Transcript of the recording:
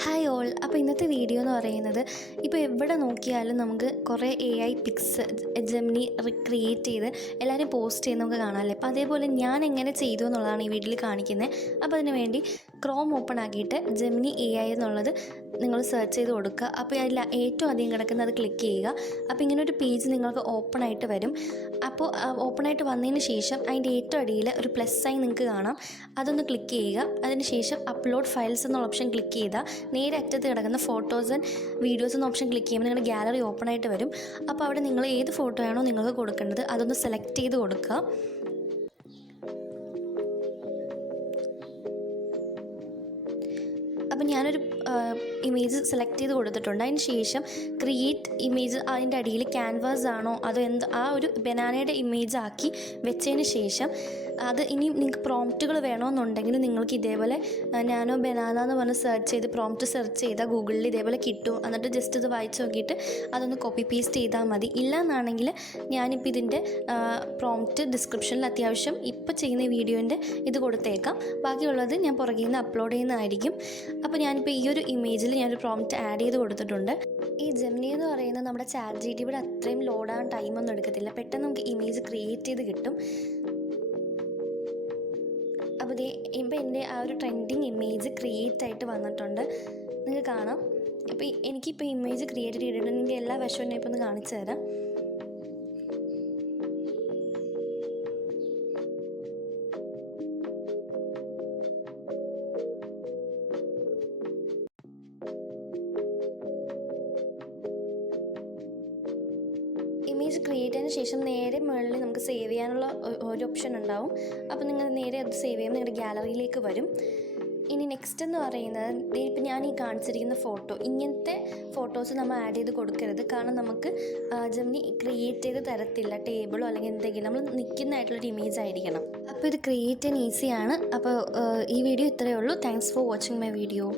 Hi all. അപ്പോൾ ഇന്നത്തെ video എന്ന് പറയുന്നത് ഇപ്പോൾ എവിടെ നോക്കിയാലും നമുക്ക് കുറേ AI പിക്സ് ജെമിനി ക്രിയേറ്റ് ചെയ്ത് എല്ലാവരും പോസ്റ്റ് ചെയ്യുന്ന നമുക്ക് കാണാമല്ലേ. അപ്പോൾ അതേപോലെ ഞാൻ എങ്ങനെ ചെയ്തു എന്നുള്ളതാണ് ഈ വീഡിയോയിൽ കാണിക്കുന്നത്. അപ്പോൾ അതിന് വേണ്ടി ക്രോം ഓപ്പൺ ആക്കിയിട്ട് ജെമിനി AI എന്നുള്ളത് നിങ്ങൾ സെർച്ച് ചെയ്ത് കൊടുക്കുക. അപ്പോൾ അതിൽ ഏറ്റവും അധികം കിടക്കുന്നത് അത് ക്ലിക്ക് ചെയ്യുക. അപ്പോൾ ഇങ്ങനൊരു പേജ് നിങ്ങൾക്ക് ഓപ്പൺ ആയിട്ട് വരും. അപ്പോൾ ഓപ്പൺ ആയിട്ട് വന്നതിന് ശേഷം അതിൻ്റെ ഏറ്റവും അടിയിൽ ഒരു പ്ലസ് സൈൻ നിങ്ങൾക്ക് കാണാം. അതൊന്ന് ക്ലിക്ക് ചെയ്യുക. അതിന് ശേഷം അപ്ലോഡ് ഫയൽസ് എന്നുള്ള ഓപ്ഷൻ ക്ലിക്ക് ചെയ്താൽ നേരെ അറ്റത്ത് കിടക്കുന്ന ഫോട്ടോസ് ആൻഡ് വീഡിയോസ് എന്ന ഓപ്ഷൻ ക്ലിക്ക് ചെയ്യുമ്പോൾ നിങ്ങളുടെ ഗാലറി ഓപ്പൺ ആയിട്ട് വരും. അപ്പോൾ അവിടെ നിങ്ങൾ ഏത് ഫോട്ടോ ആണോ നിങ്ങൾക്ക് കൊടുക്കേണ്ടത് അതൊന്ന് സെലക്ട് ചെയ്ത് കൊടുക്കുക. അപ്പോൾ ഞാനൊരു ഇമേജ് സെലക്ട് ചെയ്ത് കൊടുത്തിട്ടുണ്ട്. അതിന് ശേഷം ക്രിയേറ്റ് ഇമേജ് അതിൻ്റെ അടിയിൽ ക്യാൻവാസ് ആണോ അതോ ആ ഒരു ബനാനയുടെ ഇമേജ് ആക്കി വെച്ചതിന് ശേഷം അത് ഇനി നിങ്ങൾക്ക് പ്രോംപ്റ്റുകൾ വേണമെന്നുണ്ടെങ്കിൽ നിങ്ങൾക്ക് ഇതേപോലെ നാനോ ബനാന എന്ന് പറഞ്ഞ് സെർച്ച് ചെയ്ത് പ്രോംപ്റ്റ് സെർച്ച് ചെയ്താൽ ഗൂഗിളിൽ ഇതേപോലെ കിട്ടും. എന്നിട്ട് ജസ്റ്റ് ഇത് വായിച്ച് നോക്കിയിട്ട് അതൊന്ന് കോപ്പി പേസ്റ്റ് ചെയ്താൽ മതി. ഇല്ലയെന്നാണെങ്കിൽ ഞാനിപ്പോൾ ഇതിൻ്റെ പ്രോംപ്റ്റ് ഡിസ്ക്രിപ്ഷനിൽ അത്യാവശ്യം ഇപ്പോൾ ചെയ്യുന്ന വീഡിയോൻ്റെ ഇത് കൊടുത്തേക്കാം. ബാക്കിയുള്ളത് ഞാൻ പുറകിൽ നിന്ന് അപ്ലോഡ് ചെയ്യുന്നതായിരിക്കും. അപ്പോൾ ഞാനിപ്പോൾ ഈ ഒരു ഇമേജിൽ ഞാനൊരു പ്രോംപ്റ്റ് ആഡ് ചെയ്ത് കൊടുത്തിട്ടുണ്ട്. ഈ ജെമിനി എന്ന് പറയുന്നത് നമ്മുടെ ChatGPTയുടെ അത്രയും ലോഡാകാൻ ടൈമൊന്നും എടുക്കത്തില്ല. പെട്ടെന്ന് നമുക്ക് ഇമേജ് ക്രിയേറ്റ് ചെയ്ത് കിട്ടും. അപ്പോൾ ഇപ്പോൾ എൻ്റെ ആ ഒരു ട്രെൻഡിങ് ഇമേജ് ക്രിയേറ്റ് ആയിട്ട് വന്നിട്ടുണ്ട്, നിങ്ങൾക്ക് കാണാം. അപ്പോൾ എനിക്കിപ്പോൾ ഇമേജ് ക്രിയേറ്റ് ചെയ്തിട്ടുണ്ട്. നിങ്ങൾക്ക് എല്ലാ വശവും ഞാൻ ഇപ്പോൾ ഒന്ന് കാണിച്ചു തരാം. ഇമേജ് ക്രിയേറ്റ് ചെയ്തതിന് ശേഷം നേരെ മുകളിൽ നമുക്ക് സേവ് ചെയ്യാനുള്ള ഒരു ഓപ്ഷൻ ഉണ്ടാവും. അപ്പോൾ നിങ്ങൾ നേരെ അത് സേവ് ചെയ്യുമ്പോൾ നിങ്ങളുടെ ഗാലറിയിലേക്ക് വരും. ഇനി നെക്സ്റ്റ് എന്ന് പറയുന്നത് ഇപ്പോൾ ഞാൻ ഈ കാണിച്ചിരിക്കുന്ന ഫോട്ടോ, ഇങ്ങനത്തെ ഫോട്ടോസ് നമ്മൾ ആഡ് ചെയ്ത് കൊടുക്കരുത്. കാരണം നമുക്ക് ജെമിനി ക്രിയേറ്റ് ചെയ്ത് തരത്തില്ല. ടേബിളോ അല്ലെങ്കിൽ എന്തെങ്കിലും നമ്മൾ നിൽക്കുന്നതായിട്ടുള്ളൊരു ഇമേജ് ആയിരിക്കണം. അപ്പോൾ ഇത് ക്രിയേറ്റ് ചെയ്യാൻ ഈസിയാണ്. അപ്പോൾ ഈ വീഡിയോ ഇത്രയേ ഉള്ളൂ. Thanks for watching my video.